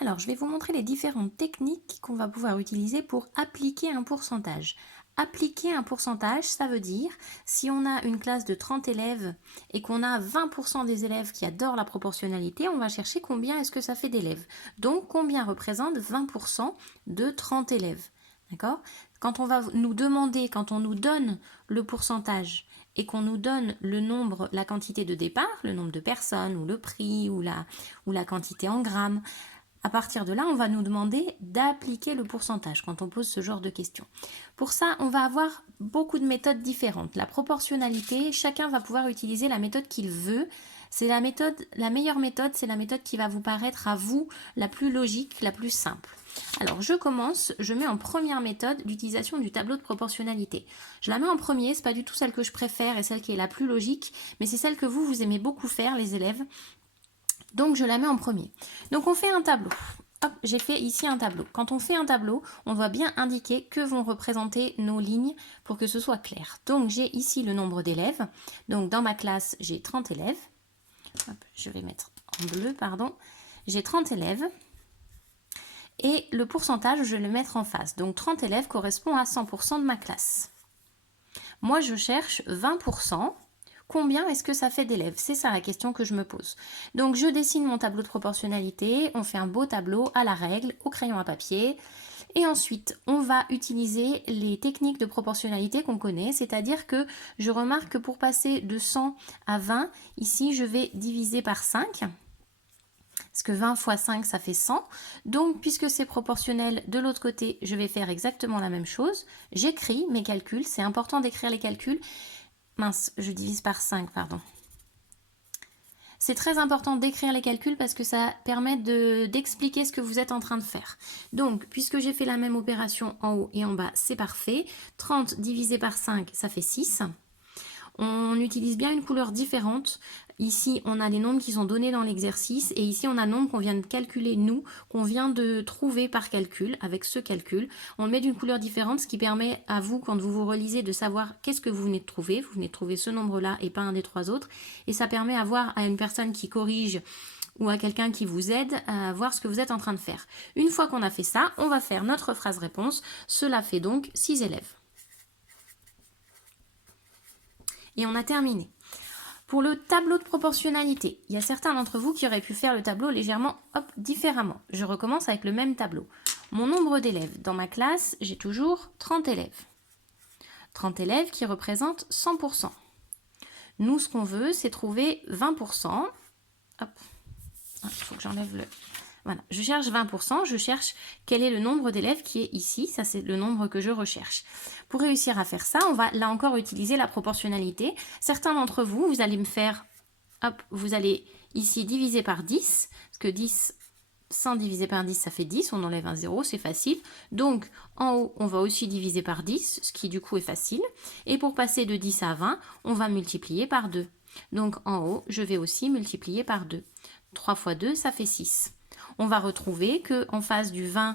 Alors, je vais vous montrer les différentes techniques qu'on va pouvoir utiliser pour appliquer un pourcentage. Appliquer un pourcentage, ça veut dire, si on a une classe de 30 élèves et qu'on a 20% des élèves qui adorent la proportionnalité, on va chercher combien est-ce que ça fait d'élèves. Donc, combien représente 20% de 30 élèves. D'accord? Quand on va nous demander, quand on nous donne le pourcentage et qu'on nous donne le nombre, la quantité de départ, le nombre de personnes ou le prix ou la quantité en grammes, à partir de là, on va nous demander d'appliquer le pourcentage quand on pose ce genre de questions. Pour ça, on va avoir beaucoup de méthodes différentes. La proportionnalité, chacun va pouvoir utiliser la méthode qu'il veut. C'est la meilleure méthode, c'est la méthode qui va vous paraître à vous la plus logique, la plus simple. Alors, je mets en première méthode l'utilisation du tableau de proportionnalité. Je la mets en premier, c'est pas du tout celle que je préfère et celle qui est la plus logique, mais c'est celle que vous aimez beaucoup faire, les élèves. Donc je la mets en premier. Donc on fait un tableau. Hop, j'ai fait ici un tableau. Quand on fait un tableau, on doit bien indiquer que vont représenter nos lignes pour que ce soit clair. Donc j'ai ici le nombre d'élèves. Donc dans ma classe, j'ai 30 élèves. Hop, je vais mettre en bleu, pardon. J'ai 30 élèves. Et le pourcentage, je vais le mettre en face. Donc 30 élèves correspond à 100% de ma classe. Moi, je cherche 20%. Combien est-ce que ça fait d'élèves? C'est ça la question que je me pose. Donc je dessine mon tableau de proportionnalité, on fait un beau tableau à la règle, au crayon à papier. Et ensuite, on va utiliser les techniques de proportionnalité qu'on connaît, c'est-à-dire que je remarque que pour passer de 100 à 20, ici je vais diviser par 5. Parce que 20 fois 5, ça fait 100. Donc, puisque c'est proportionnel, de l'autre côté, je vais faire exactement la même chose. J'écris mes calculs, c'est important d'écrire les calculs. Mince, je divise par 5, pardon. C'est très important d'écrire les calculs parce que ça permet d'expliquer ce que vous êtes en train de faire. Donc, puisque j'ai fait la même opération en haut et en bas, c'est parfait. 30 divisé par 5, ça fait 6. On utilise bien une couleur différente. Ici, on a les nombres qui sont donnés dans l'exercice et ici, on a le nombre qu'on vient de calculer, nous, qu'on vient de trouver par calcul, avec ce calcul. On le met d'une couleur différente, ce qui permet à vous, quand vous vous relisez, de savoir qu'est-ce que vous venez de trouver. Vous venez de trouver ce nombre-là et pas un des trois autres. Et ça permet à une personne qui corrige ou à quelqu'un qui vous aide à voir ce que vous êtes en train de faire. Une fois qu'on a fait ça, on va faire notre phrase-réponse. Cela fait donc 6 élèves. Et on a terminé. Pour le tableau de proportionnalité, il y a certains d'entre vous qui auraient pu faire le tableau légèrement différemment. Je recommence avec le même tableau. Mon nombre d'élèves. Dans ma classe, j'ai toujours 30 élèves. 30 élèves qui représentent 100%. Nous, ce qu'on veut, c'est trouver 20%. Hop. Il faut que j'enlève le... Voilà, je cherche 20%, je cherche quel est le nombre d'élèves qui est ici, ça c'est le nombre que je recherche. Pour réussir à faire ça, on va là encore utiliser la proportionnalité. Certains d'entre vous, vous allez me faire, hop, vous allez ici diviser par 10, parce que 10, 100 divisé par 10, ça fait 10, on enlève un 0, c'est facile. Donc en haut, on va aussi diviser par 10, ce qui du coup est facile. Et pour passer de 10 à 20, on va multiplier par 2. Donc en haut, je vais aussi multiplier par 2. 3 fois 2, ça fait 6. On va retrouver qu'en face du 20%,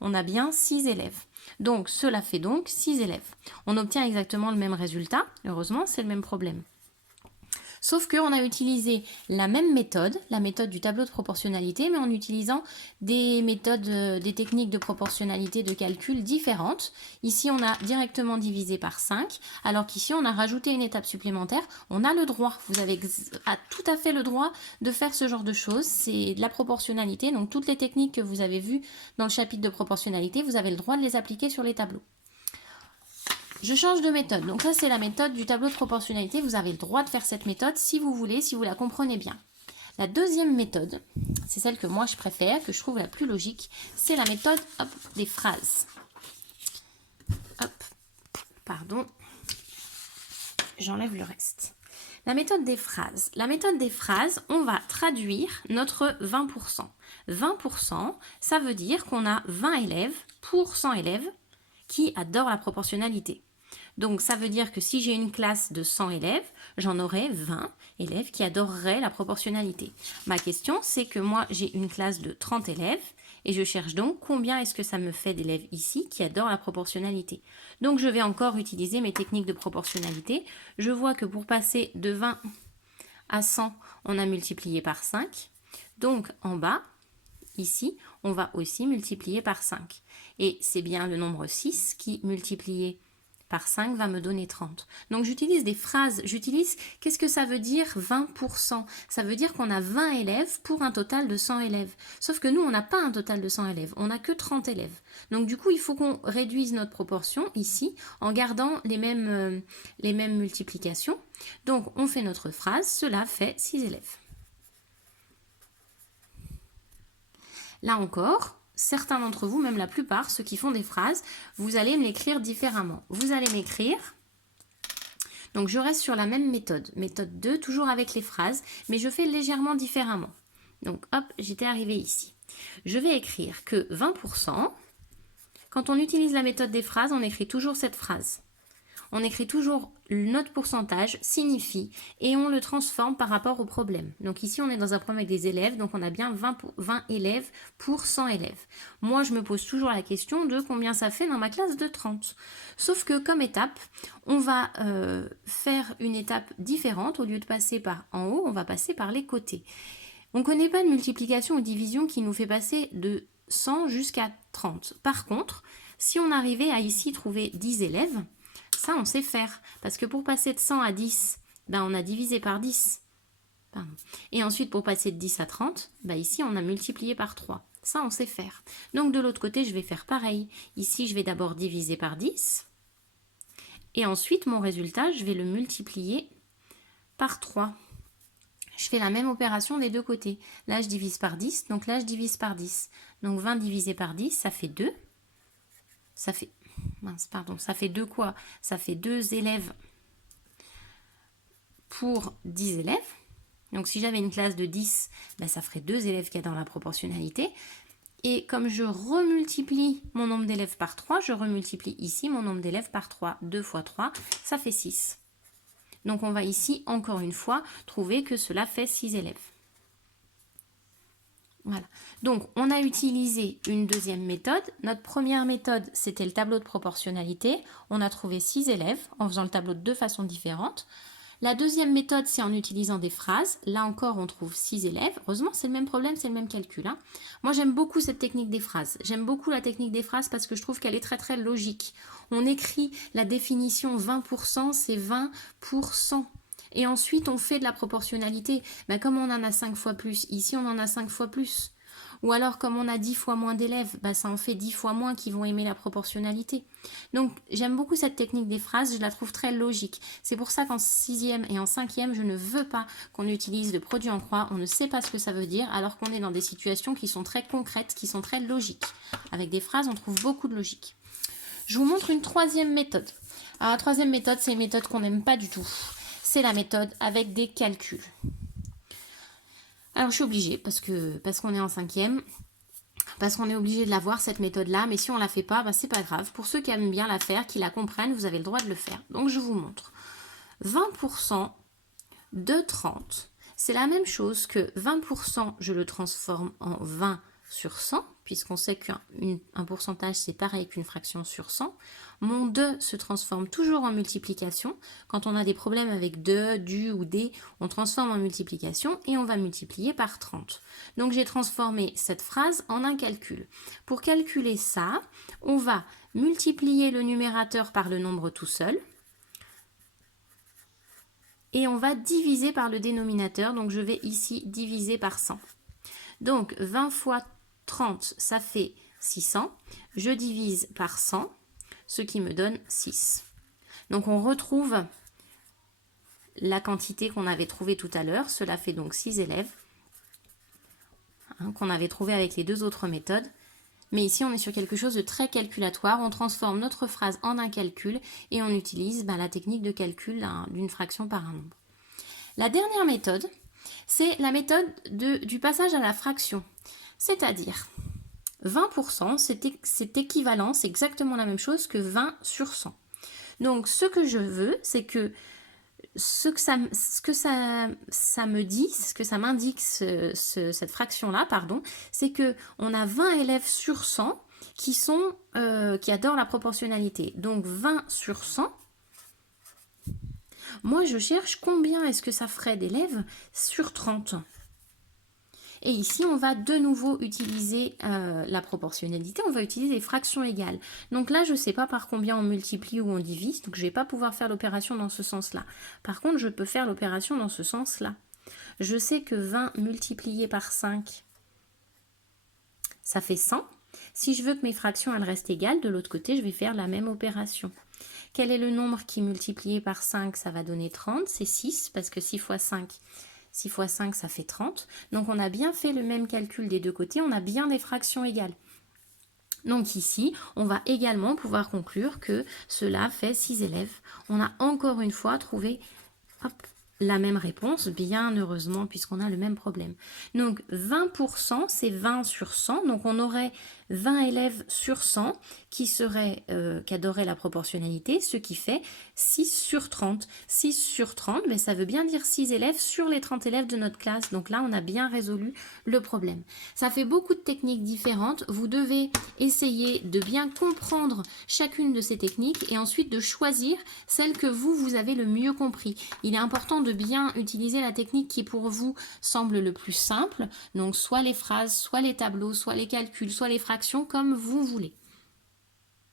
on a bien 6 élèves. Donc, cela fait donc 6 élèves. On obtient exactement le même résultat. Heureusement, c'est le même problème. Sauf qu'on a utilisé la même méthode, la méthode du tableau de proportionnalité, mais en utilisant des méthodes, des techniques de proportionnalité de calcul différentes. Ici, on a directement divisé par 5, alors qu'ici, on a rajouté une étape supplémentaire. On a le droit, vous avez tout à fait le droit de faire ce genre de choses. C'est de la proportionnalité, donc toutes les techniques que vous avez vues dans le chapitre de proportionnalité, vous avez le droit de les appliquer sur les tableaux. Je change de méthode. Donc ça, c'est la méthode du tableau de proportionnalité. Vous avez le droit de faire cette méthode si vous voulez, si vous la comprenez bien. La deuxième méthode, c'est celle que moi je préfère, que je trouve la plus logique, c'est la méthode des phrases. Hop, pardon, j'enlève le reste. La méthode des phrases. La méthode des phrases, on va traduire notre 20%. 20%, ça veut dire qu'on a 20 élèves pour 100 élèves qui adorent la proportionnalité. Donc, ça veut dire que si j'ai une classe de 100 élèves, j'en aurai 20 élèves qui adoreraient la proportionnalité. Ma question, c'est que moi, j'ai une classe de 30 élèves et je cherche donc combien est-ce que ça me fait d'élèves ici qui adorent la proportionnalité. Donc, je vais encore utiliser mes techniques de proportionnalité. Je vois que pour passer de 20 à 100, on a multiplié par 5. Donc, en bas, ici, on va aussi multiplier par 5. Et c'est bien le nombre 6 qui, multiplié par 5, va me donner 30. Donc j'utilise des phrases, qu'est-ce que ça veut dire 20%? Ça veut dire qu'on a 20 élèves pour un total de 100 élèves. Sauf que nous, on n'a pas un total de 100 élèves, on n'a que 30 élèves. Donc du coup, il faut qu'on réduise notre proportion ici en gardant les mêmes multiplications. Donc on fait notre phrase, cela fait 6 élèves. Là encore, certains d'entre vous, même la plupart, ceux qui font des phrases, vous allez me l'écrire différemment. Vous allez m'écrire, donc je reste sur la même méthode, méthode 2, toujours avec les phrases, mais je fais légèrement différemment. Donc hop, j'étais arrivée ici. Je vais écrire que 20%, quand on utilise la méthode des phrases, on écrit toujours cette phrase. On écrit toujours notre pourcentage, signifie, et on le transforme par rapport au problème. Donc ici, on est dans un problème avec des élèves, donc on a bien 20 élèves pour 100 élèves. Moi, je me pose toujours la question de combien ça fait dans ma classe de 30. Sauf que comme étape, on va faire une étape différente. Au lieu de passer par en haut, on va passer par les côtés. On ne connaît pas de multiplication ou division qui nous fait passer de 100 jusqu'à 30. Par contre, si on arrivait à ici trouver 10 élèves, ça, on sait faire. Parce que pour passer de 100 à 10, ben, on a divisé par 10. Pardon. Et ensuite, pour passer de 10 à 30, ben, ici, on a multiplié par 3. Ça, on sait faire. Donc, de l'autre côté, je vais faire pareil. Ici, je vais d'abord diviser par 10. Et ensuite, mon résultat, je vais le multiplier par 3. Je fais la même opération des deux côtés. Là, je divise par 10. Donc là, je divise par 10. Donc, 20 divisé par 10, ça fait 2. Ça fait... ça fait 2 quoi? Ça fait 2 élèves pour 10 élèves. Donc si j'avais une classe de 10, ben, ça ferait 2 élèves qu'il y a dans la proportionnalité. Et comme je remultiplie mon nombre d'élèves par 3, je remultiplie ici mon nombre d'élèves par 3. 2 fois 3, ça fait 6. Donc on va ici, encore une fois, trouver que cela fait 6 élèves. Voilà. Donc, on a utilisé une deuxième méthode. Notre première méthode, c'était le tableau de proportionnalité. On a trouvé 6 élèves en faisant le tableau de deux façons différentes. La deuxième méthode, c'est en utilisant des phrases. Là encore, on trouve 6 élèves. Heureusement, c'est le même problème, c'est le même calcul. Hein. Moi, j'aime beaucoup cette technique des phrases. J'aime beaucoup la technique des phrases parce que je trouve qu'elle est très, très logique. On écrit la définition 20%, c'est 20%. Et ensuite, on fait de la proportionnalité. Ben, comme on en a 5 fois plus, ici, on en a 5 fois plus. Ou alors, comme on a 10 fois moins d'élèves, ben, ça en fait 10 fois moins qui vont aimer la proportionnalité. Donc, j'aime beaucoup cette technique des phrases. Je la trouve très logique. C'est pour ça qu'en 6e et en 5e, je ne veux pas qu'on utilise le produit en croix. On ne sait pas ce que ça veut dire, alors qu'on est dans des situations qui sont très concrètes, qui sont très logiques. Avec des phrases, on trouve beaucoup de logique. Je vous montre une troisième méthode. Alors, la troisième méthode, c'est une méthode qu'on n'aime pas du tout. C'est la méthode avec des calculs. Alors je suis obligée parce qu'on est en 5e, parce qu'on est obligé de la voir cette méthode-là, mais si on ne la fait pas, bah, c'est pas grave. Pour ceux qui aiment bien la faire, qui la comprennent, vous avez le droit de le faire. Donc je vous montre. 20% de 30, c'est la même chose que 20%, je le transforme en 20 sur 100, puisqu'on sait qu'un pourcentage, c'est pareil qu'une fraction sur 100. Mon 2 se transforme toujours en multiplication. Quand on a des problèmes avec 2, du ou des, on transforme en multiplication et on va multiplier par 30. Donc j'ai transformé cette phrase en un calcul. Pour calculer ça, on va multiplier le numérateur par le nombre tout seul. Et on va diviser par le dénominateur. Donc je vais ici diviser par 100. Donc 20 fois 30, ça fait 600. Je divise par 100, ce qui me donne 6. Donc on retrouve la quantité qu'on avait trouvée tout à l'heure. Cela fait donc 6 élèves, hein, qu'on avait trouvé avec les deux autres méthodes. Mais ici, on est sur quelque chose de très calculatoire. On transforme notre phrase en un calcul et on utilise la technique de calcul d'une fraction par un nombre. La dernière méthode, c'est la méthode du passage à la fraction. C'est-à-dire, 20%, c'est équivalent, c'est exactement la même chose que 20 sur 100. Donc, ce que je veux, c'est que ce que ça me dit, ce que ça m'indique, cette fraction-là, pardon, c'est qu'on a 20 élèves sur 100 qui adorent la proportionnalité. Donc, 20 sur 100, moi, je cherche combien est-ce que ça ferait d'élèves sur 30. Et ici, on va de nouveau utiliser la proportionnalité, on va utiliser les fractions égales. Donc là, je ne sais pas par combien on multiplie ou on divise, donc je ne vais pas pouvoir faire l'opération dans ce sens-là. Par contre, je peux faire l'opération dans ce sens-là. Je sais que 20 multiplié par 5, ça fait 100. Si je veux que mes fractions elles restent égales, de l'autre côté, je vais faire la même opération. Quel est le nombre qui multiplié par 5, ça va donner 30, c'est 6, parce que 6 fois 5, 6 fois 5, ça fait 30. Donc on a bien fait le même calcul des deux côtés, on a bien des fractions égales. Donc ici, on va également pouvoir conclure que cela fait 6 élèves. On a encore une fois trouvé la même réponse, bien heureusement, puisqu'on a le même problème. Donc 20%, c'est 20 sur 100, donc on aurait 20 élèves sur 100 qui adoraient la proportionnalité, ce qui fait 6 sur 30. 6 sur 30, mais ça veut bien dire 6 élèves sur les 30 élèves de notre classe. Donc là, on a bien résolu le problème. Ça fait beaucoup de techniques différentes. Vous devez essayer de bien comprendre chacune de ces techniques et ensuite de choisir celle que vous avez le mieux compris. Il est important de bien utiliser la technique qui pour vous semble le plus simple. Donc soit les phrases, soit les tableaux, soit les calculs, soit les fractions, comme vous voulez.